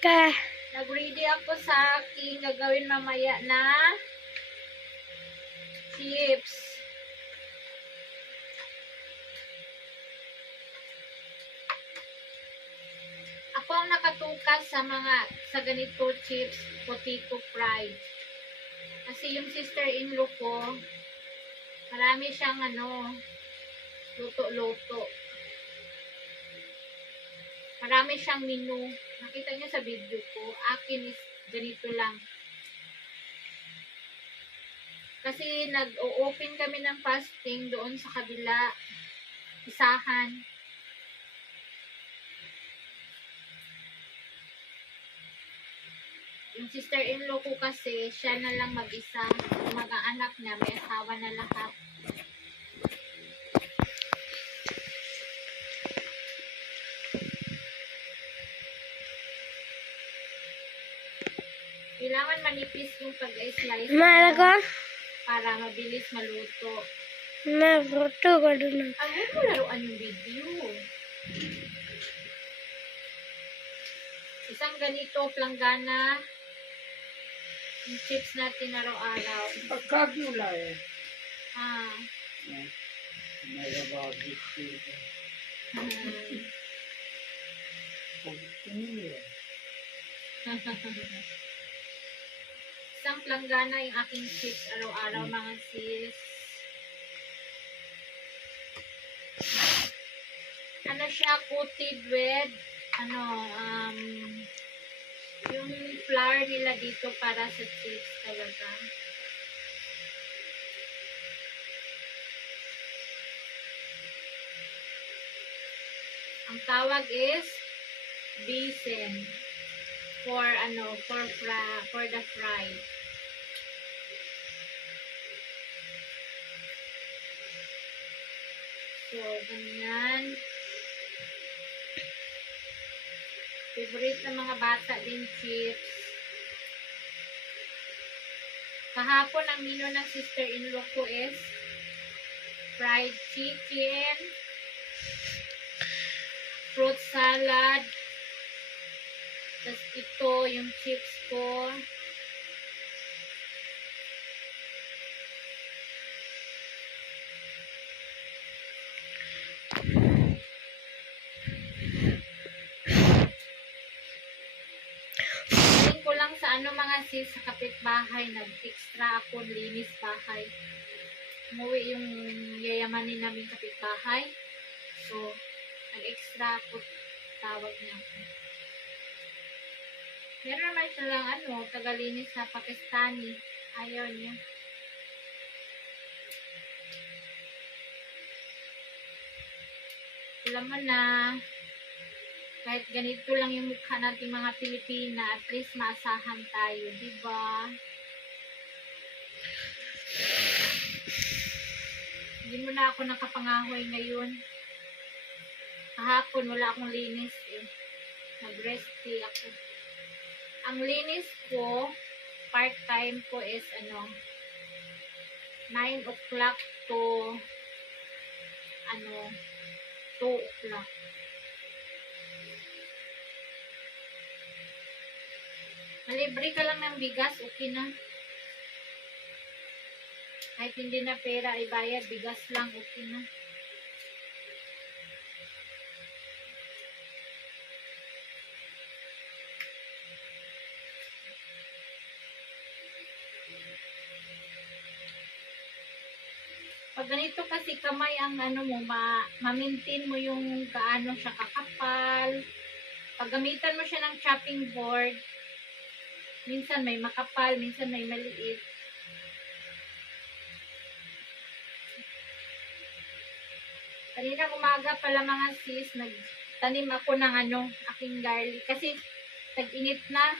Ka. Nag-ready ako sa aking gagawin mamaya na chips. Ako ang nakatukas sa ganito chips, potato fried. Kasi yung sister-in-law ko, marami siyang luto-luto. Marami siyang menu. Nakita niyo sa video ko, akin is ganito lang. Kasi nag-o-open kami ng fasting doon sa kabila, isahan. Yung sister-in-law ko kasi, siya na lang mag-isa. Yung mga anak niya, may asawa na lahat. Kailangan manipis yung pag-slice Malaga? para mabilis maluto. Maluto ka doon. Ayaw mo laruan yung video. Isang ganito, planggana, yung chips natin araw-araw. Pagkagula eh. Ah. May labagit dito. Isang planggana yung aking chips araw-araw mga sis. Ano siya, coated with yung flour nila dito para sa chips talaga. Ang tawag is bisen for the fry. So, ganyan. Favorite ng mga bata din chips. Kahapon ang menu ng sister-in-law ko is fried chicken, fruit salad, tapos ito yung chips ko. Ko lang sa mga sis sa kapitbahay, nag-extra ako, linis bahay. Umuwi yung yayamanin namin kapitbahay. So, nag-extra ako, tawag niya ako. Meron naman siya lang tagalinis na Pakistani. Ayaw niya. Alam mo na, kahit ganito lang yung mukha natin mga Pilipina, at least maasahan tayo, diba? Hindi mo na ako nakapangahoy ngayon. Kahapon wala akong linis eh. Nag-rest day ako. Ang linis ko, part-time ko is 9 o'clock to 2 o'clock. Malibre ka lang ng bigas, okay na. Kahit hindi na pera ibayad, bigas lang, okay na. Pag ganito kasi kamay ang ma-maintain mo yung gaano siya kakapal. Pag gamitan mo siya ng chopping board, minsan may makapal, minsan may maliit. Kanina umaga pala mga sis, nagtanim ako ng aking garlic. Kasi tag-init na.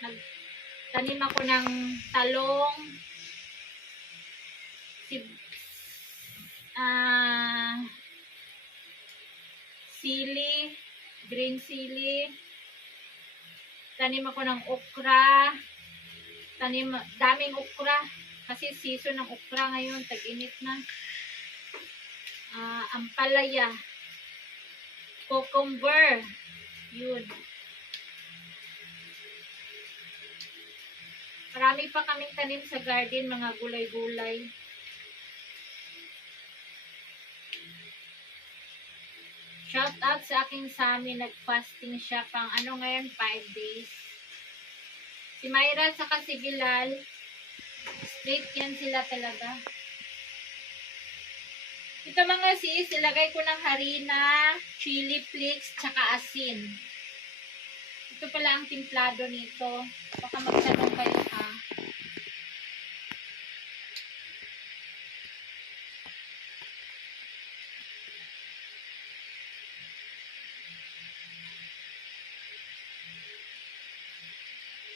Nagtanim ako ng talong, sili, green sili. Tanim ako ng okra. Daming okra. Kasi season ng okra ngayon, tag-init na. Ampalaya. Cucumber. Yun. Marami pa kaming tanim sa garden, mga gulay-gulay. Shout out sa aking Sami, nag-fasting siya pang ngayon, 5 days. Si Myra sa si Bilal, straight yan sila talaga. Ito mga sis, ilagay ko ng harina, chili flakes, tsaka asin. Ito pala ang timplado nito. Baka magtanong kayo ha.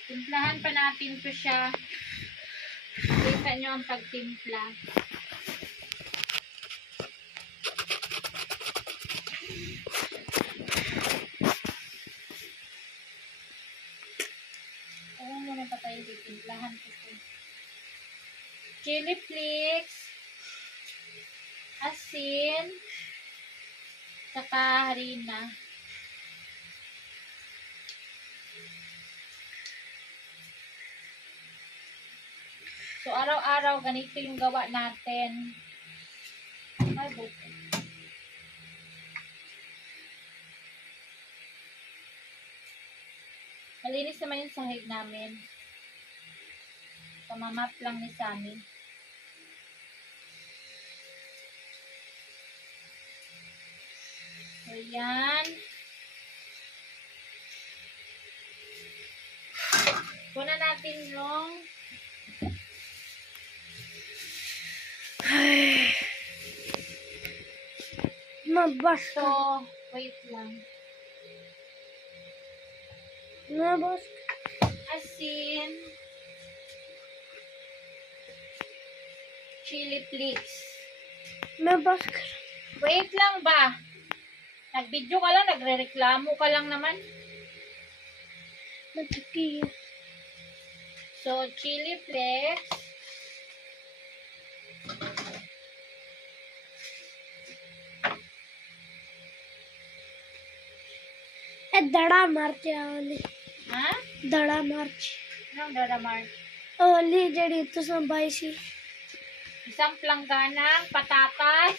Timplahan pa natin to siya. Kita nyo ang pagtimpla. Alam mo na pa tayo titimplahan ko to. Chili flakes, asin, saka harina. So, araw-araw, ganito yung gawa natin. Ay, buto. Malinis naman yung sahig namin. Pamamap lang ni Sami. So, yan. Kuna natin yung Mabas so, ka. wait lang. Mabas ka. Asin. Chili flakes. Mabas ka. Wait lang ba? Nag-video ka lang, nagre-reklamo ka lang naman. Mataki. So, chili flakes. दड़ा मर्च वाली Ha? दड़ा मर्च Anong daramar? वाली जड़ी तो संभाई सी Isang plangganang patatas.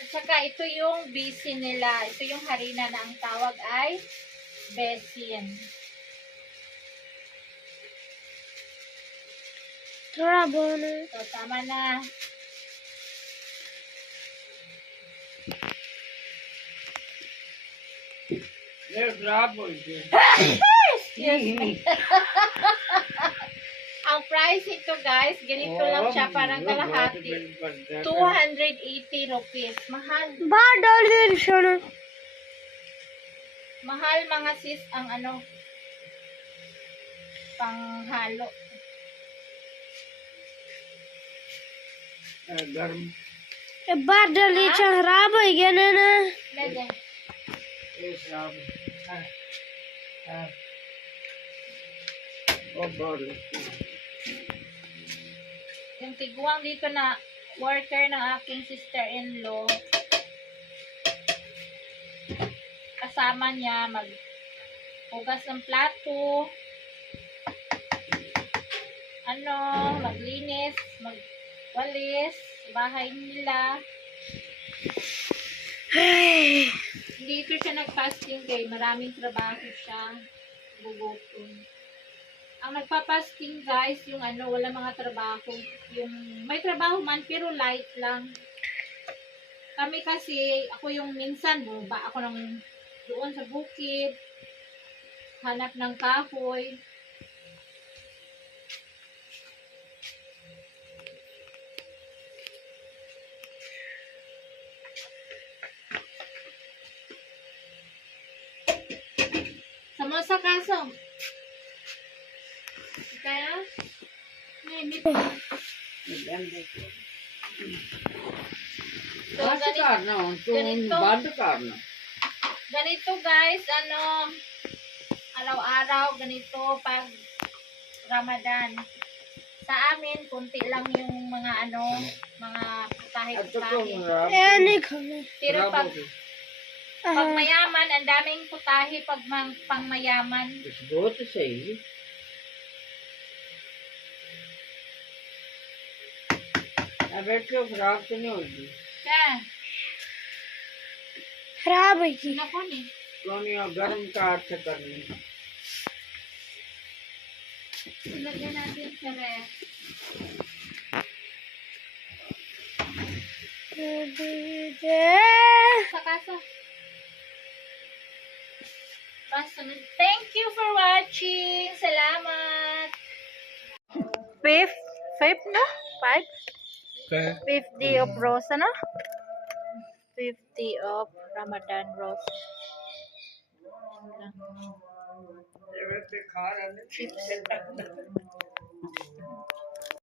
At saka ito yung besin nila. Ito yung harina na ang tawag ay besin. थोड़ा बोना So, tama na. ये खराब हो गया Excuse me. Ang price ito guys, ganito lang siya, parang kalahati. 280 rupees. Mahal. बाहर डाल दे सोना Mahal mga sis ang panghalo. गर्म बाहर डाल दे खराब हो गया ना ना Lede. ये खराब ओ ball Yung tiguang dito na worker ng aking sister-in-law, kasama niya maghugas ng plato, maglinis, magwalis sa bahay nila. Dito siya nag-fasting kay maraming trabaho siya, gugutom. Ang nagpa-fasting guys, yung wala mga trabaho. Yung may trabaho man pero light lang. Kami kasi, ako yung minsan, bumaba ako ng doon sa bukid, hanap ng kahoy. Samosa kaso. Kaya, may So, बंद करना तो ganito. बंद करना Ganito guys, araw-araw ganito pag Ramadan. Sa amin, kunti lang yung mga mga At putahe-putahe. itong rabo. Any color. Pero pag Ah, mayaman, ang daming putahe pag pang mayaman. It's good to say. I bet you खराब तो नहीं होगी Kaya, खराब है जी naku ni. कौन ये गर्म काट से करनी Ilagay natin sa ref. Sa kaso. Basta, thank you for watching. Salamat. Fifth no? Five? Fifth day of Rose, ano? Fifth day of Ramadan Rose. खा रहे